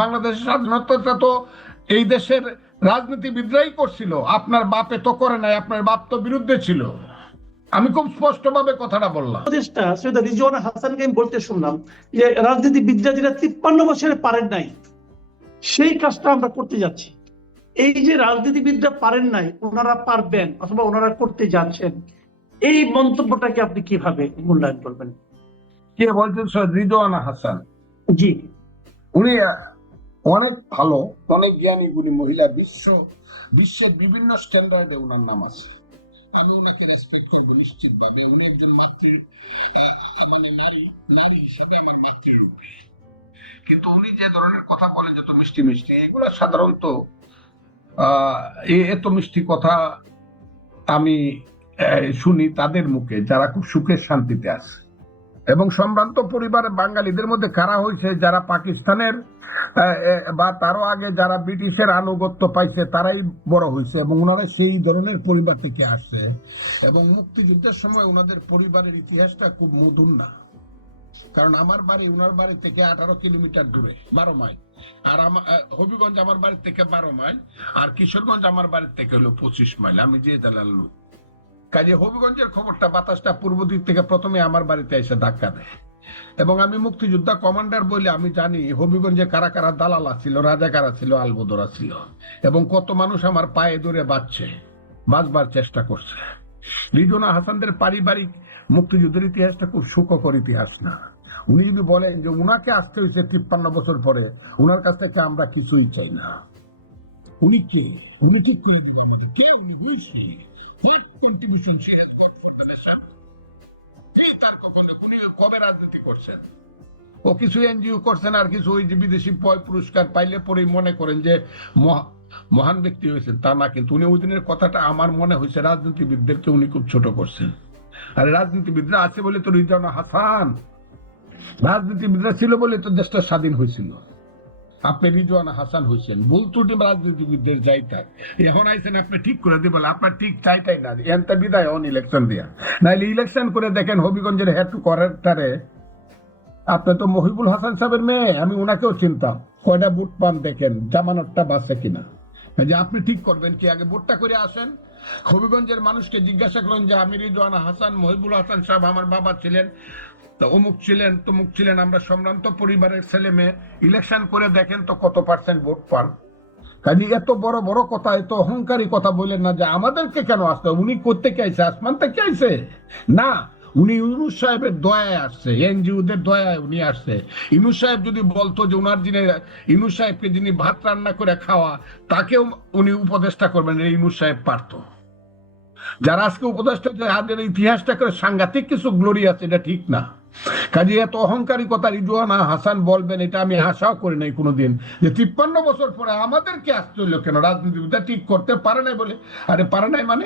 বাংলাদেশের স্বাধীনতাটা তো এই দেশের রাজনীতিবিদরাই করছিল। আপনার বাপে তো করে নাই আপনার বাপ তো বিরুদ্ধে ছিল। আমি খুব স্পষ্টভাবে কথাটা বললাম। রিজওয়ান হাসানকে আমি বলতে শুনলাম যে রাজনীতিবিদরা যেটা তিপ্পান্ন বছরে পারেন নাই সেই কাজটা আমরা করতে যাচ্ছি। এই যে রাজনীতিবিদরা পারেন নাই ওনারা পারবেন অথবা ওনারা করতে যাচ্ছেন এই মন্তব্যটাকে আপনি কীভাবে মূল্যায়ন করবেন? কে বলছেন? সৈয়দ রিজওয়ানা হাসান। জি। উনি অনেক ভালো, অনেক জ্ঞানী গুণী মহিলা, বিশ্ব, বিশ্বের বিভিন্ন স্ট্যান্ডার্ডে ওনার নাম আছে। আমি ওনাকে রেসপেক্ট করব নিশ্চিত ভাবে উনি একজন মাতৃ মানে নারী নারী হিসাবে আমার মাতৃরূপে। কিন্তু উনি যে ধরনের কথা বলেন, যত মিষ্টি মিষ্টি, এগুলো সাধারণত এত মিষ্টি কথা আমি শুনি তাদের মুখে, যারা খুব সুখের শান্তিতে আছে। এবং সম্ভ্রান্ত পরিবারের বাঙালিদের মধ্যে কারা হয়েছে, যারা পাকিস্তানের বা তারও আগে যারা ব্রিটিশের আনুগত্য পাইছে, তারাই বড় হয়েছে এবং ওনারা সেই ধরনের পরিবার থেকে আসছে এবং মুক্তিযুদ্ধের সময় ওনাদের পরিবারের ইতিহাসটা খুব মধুর না। কারণ আমার বাড়ি ওনার বাড়ি থেকে আঠারো কিলোমিটার দূরে, বারো মাইল। আর আমার হবিগঞ্জ আমার বাড়ি থেকে বারো মাইল, আর কিশোরগঞ্জ আমার বাড়ি থেকে হলো পঁচিশ মাইল। আমি যে জেলার লোক। কাজে হবিগঞ্জের খবরটা বাতাসটা পূর্ব দিক থেকে প্রথমে আমার বাড়িতে এসে ধাক্কা দেয়। এবং আমি মুক্তিযোদ্ধা কমান্ডার বলে আমি জানি হবিগঞ্জে কারা কারা দালালা ছিল রাজা কারা ছিল আলবদরা ছিল এবং কত মানুষ আমার পায়ে ধরে বাঁচছে, বাঁচবার চেষ্টা করছে। রিজনা হাসানদের পারিবারিক মুক্তিযুদ্ধের ইতিহাসটা খুব সুখকর ইতিহাস না। উনি যদি বলেন যে উনাকে আসতে হয়েছে তিপ্পান্ন বছর পরে, উনার কাছ থেকে আমরা কিছুই চাই না। উনি কে? উনি ঠিক করে আমাদের। কে উনি? হয়েছে কবে রাজনীতি করছেন? ও কিছু এনজিও করছেন আর কিছু ওই যে বিদেশি পয় পুরস্কার পাইলে পরেই মনে করেন যে মহা- মহান ব্যক্তি হয়েছেন। তা না, কিন্তু উনি ওই দিনের কথাটা আমার মনে হয়েছে, রাজনীতিবিদদেরকে উনি খুব ছোট করছেন। আর রাজনীতিবিদরা আছে বলে তো রিজানা হাসান। রাজনীতিবিদরা ছিল বলে তো দেশটা স্বাধীন হয়েছিল। আপনি রিজওয়ান হাসান ভুল ত্রুটি রাজনীতিবিদদের যাই থাক। এখন আইসেন আপনি ঠিক করে আপনার ঠিক চাইটাই না? বিদায় অন ইলেকশন দিয়া। নাইলে ইলেকশন করে দেখেন হবিগঞ্জের হেড করার তারে আপনি তো মহিবুল হাসান সাহেবের মেয়ে, আমি ওনাকেও চিনতাম। কয়টা বুট পান দেখেন, জামানতটা বাসে কিনা? যে আপনি ঠিক করবেন কি? আগে ভোটটা করে আসেন। হবিগঞ্জের মানুষকে জিজ্ঞাসা করেন যে, আমি রিজওয়ানা হাসান, মহিবুল হাসান সাহেব আমার বাবা ছিলেন, তো অমুক ছিলেন, তমুক ছিলেন, আমরা সম্ভ্রান্ত পরিবারের ছেলে মেয়ে ইলেকশন করে দেখেন তো কত পার্সেন্ট ভোট পান? কাজে এত বড় বড় কথা, এত অহংকারী কথা বললেন না যে, আমাদেরকে কেন আসতে? উনি করতে কে আইছে? আসমান থেকে আইছে? না উনি ইউনুস সাহেবের দয়ায় আসছে, এনজিওদের দয়ায় উনি আসছে। ইউনুস সাহেব যদি বলতো যে উনার যিনি, ইউনুস সাহেবকে যিনি ভাত রান্না করে খাওয়া, তাকেও উনি উপদেষ্টা করবেন, এই ইউনুস সাহেব পারতো। যারা আজকে উপদেষ্টা হাতের ইতিহাসটা করে, সাংঘাতিক কিছু গ্লোরি আছে, এটা ঠিক না। কাজে এত অহংকারী কথা হাসান বলবেন, এটা আমি আশাও করি নাই কোনোদিন। যে তিপ্পান্ন বছর পরে আমাদেরকে হইল কেন? রাজনীতিবিদরা ঠিক করতে পারে নাই বলে। আরে পারে নাই মানে?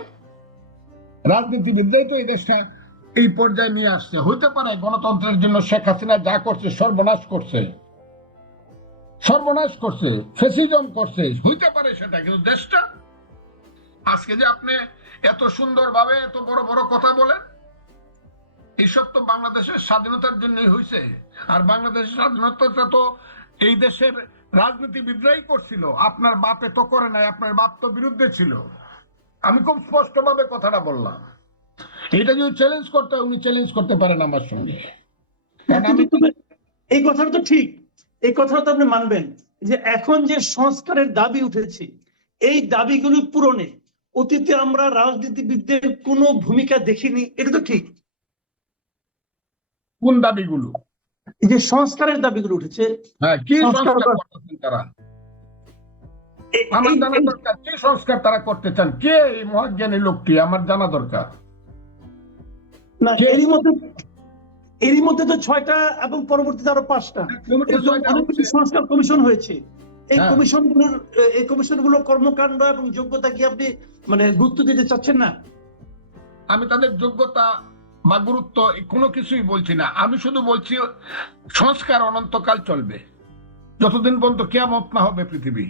রাজনীতিবিদরাই তো এই দেশটা এই পর্যায়ে নিয়ে আসছে। হইতে পারে গণতন্ত্রের জন্য শেখ হাসিনা যা করছে, সর্বনাশ করছে। সর্বনাশ করছে, ফেসিজম করছে, হইতে পারে সেটা, কিন্তু দেশটা? আজকে যে আপনি এত সুন্দরভাবে এত বড় বড় কথা বলেন, এইসব তো বাংলাদেশের স্বাধীনতার জন্যই হয়েছে আর বাংলাদেশের স্বাধীনতাটা তো এই দেশের রাজনীতিবিদরাই করছিল। আপনার বাপে তো করে নাই, আপনার বাপ তো বিরুদ্ধে ছিল। আমি খুব স্পষ্টভাবে কথাটা বললাম। এটা যদি চ্যালেঞ্জ করতে উনি চ্যালেঞ্জ করতে পারেন আমার সঙ্গে। এই কথাটা তো ঠিক। এই কথাটা তো আপনি মানবেন যে এখন যে সংস্কারের দাবি উঠেছে এই দাবিগুলো পূরণে অতীতে আমরা রাজনীতিবিদদের কোনো ভূমিকা দেখিনি এটা তো ঠিক। কোন দাবিগুলো? এই যে সংস্কারের দাবিগুলো উঠেছে হ্যাঁ কি সংস্কার সংস্কার করতেছেন তারা? আমার জানা দরকার কি সংস্কার তারা করতে চান? কে এই মহাজ্ঞানী লোকটি? আমার জানা দরকার। না এরই মধ্যে এরই মধ্যে তো ছয়টা এবং পরবর্তীতে আরও পাঁচটা। হচ্ছে। সংস্কার কমিশন হয়েছে। এই হ্যাঁ। এই কর্মকাণ্ড এবং যোগ্যতা কি আপনি মানে গুরুত্ব দিতে চাচ্ছেন না? আমি তাদের যোগ্যতা বা গুরুত্ব কোনো কিছুই বলছি না। আমি শুধু বলছি সংস্কার অনন্তকাল চলবে। যতদিন পর্যন্ত কেয়ামত না হবে পৃথিবী।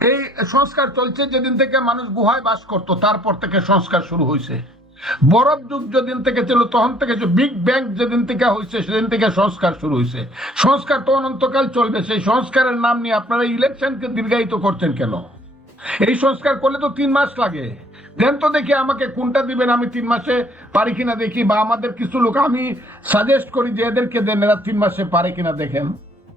এই সংস্কার চলছে যেদিন থেকে মানুষ গুহায় বাস করত তারপর থেকে সংস্কার শুরু হয়েছে বরফ যুগ যেদিন থেকে ছিল, তখন থেকে বিগ ব্যাং যেদিন থেকে হয়েছে সেদিন থেকে সংস্কার শুরু হয়েছে সংস্কার তো অনন্তকাল চলবে। সেই সংস্কারের নাম নিয়ে আপনারা ইলেকশনকে দীর্ঘায়িত করছেন কেন? এই সংস্কার করলে তো তিন মাস লাগে। দেন তো দেখি আমাকে কোনটা দিবেন, আমি তিন মাসে পারি কিনা দেখি, বা আমাদের কিছু লোক, আমি সাজেস্ট করি যে এদেরকে দেন, এরা তিন মাসে পারে কিনা দেখেন।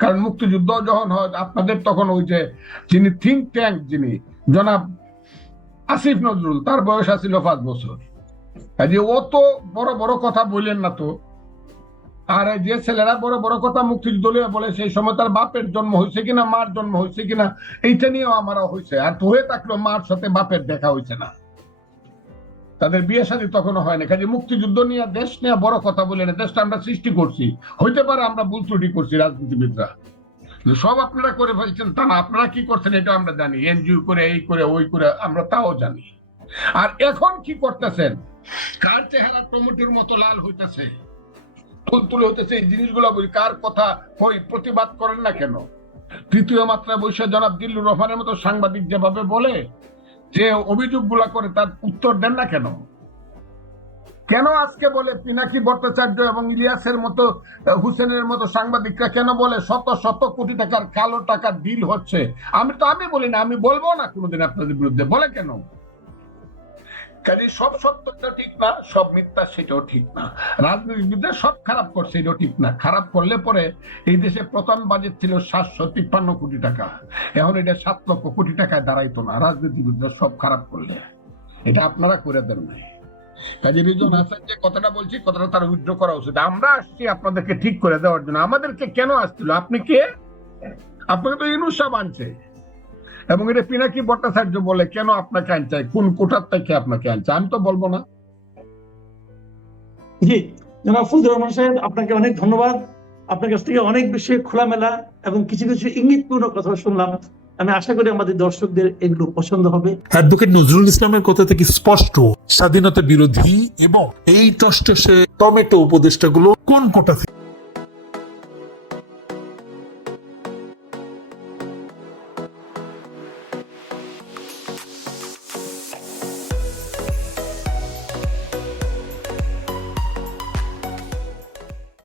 কারণ মুক্তিযুদ্ধ যখন হয়, আপনাদের তখন ওই যে যিনি থিঙ্ক ট্যাঙ্ক যিনি, জনাব আসিফ নজরুল, তার বয়স আছিল পাঁচ বছর। কাজে ও তো বড় বড় কথা বললেন না তো। আর যে ছেলেরা বড় বড় কথা মুক্তিযুদ্ধ বলে, সেই সময় তার বাপের জন্ম হয়েছে কিনা, মার জন্ম হয়েছে কিনা, এইটা নিয়েও আমারও হয়েছে আর তো হয়ে থাকলেও মার সাথে বাপের দেখা হয়েছে না। তাদের বিয়ে শাদী তখনও হয় না। কাজে মুক্তিযুদ্ধ নিয়ে, দেশ নিয়ে বড় কথা বলে না, দেশটা আমরা সৃষ্টি করছি। হইতে পারে আমরা ভুল ত্রুটি করছি রাজনীতিবিদরা। সব আপনারা করে ফেলছেন, তা না আপনারা কি করছেন এটা আমরা জানি। এনজিও করে, এই করে, ওই করে, আমরা তাও জানি। আর এখন কি করতেছেন? কার চেহারা টমেটোর মতো লাল হইতেছে? তুলতুলে হইতেছে, এই জিনিসগুলো বলি, কার কথা হই প্রতিবাদ করেন না কেন? তৃতীয় মাত্রায় বৈশা জনাব দিল্লুর রহমানের মতো সাংবাদিক যেভাবে বলে যে অভিযোগগুলা করে তার উত্তর দেন না কেন? কেন আজকে বলে পিনাকি ভট্টাচার্য এবং ইলিয়াসের মতো হুসেনের মতো সাংবাদিকরা কেন বলে শত শত কোটি টাকার কালো টাকার ডিল হচ্ছে? আমি তো, আমি বলি না, আমি বলব না কোনোদিন আপনাদের বিরুদ্ধে। বলে কেন? কাজে সব সত্যটা ঠিক না, সব মিথ্যা সেটাও ঠিক না। রাজনীতিবিদরা সব খারাপ করছে, এটাও ঠিক না। খারাপ করলে পরে এই দেশে প্রথম বাজেট ছিল সাতশো তিপ্পান্ন কোটি টাকা। এখন এটা সাত লক্ষ কোটি টাকায় দাঁড়াইতো না। রাজনীতিবিদরা সব খারাপ করলে। এটা আপনারা করে দেন নাই। কাজী রিজন হাসান যে কথাটা বলছি, কথাটা তার উইথড্র করা উচিত। আমরা আসছি আপনাদেরকে ঠিক করে দেওয়ার জন্য। আমাদেরকে কেন আসছিল? আপনি কে? আপনাকে তো ইনুসা বানছে এবং এটা পিনাকি ভট্টাচার্য বলে কেন আপনাকে আনছে কোন কোটার থেকে আপনাকে আনছে? আমি তো বলব না। জি জনাব ফজলুর রহমান সাহেব আপনাকে অনেক ধন্যবাদ। আপনার কাছ থেকে অনেক বেশি খোলামেলা এবং কিছু কিছু ইঙ্গিতপূর্ণ কথা শুনলাম। আমি আশা করি আমাদের দর্শকদের এগুলো পছন্দ হবে। অ্যাডভোকেট নজরুল ইসলামের কথা থেকে স্পষ্ট স্বাধীনতা বিরোধী এবং এই টসটসে টমেটো উপদেষ্টাগুলো কোন কোটা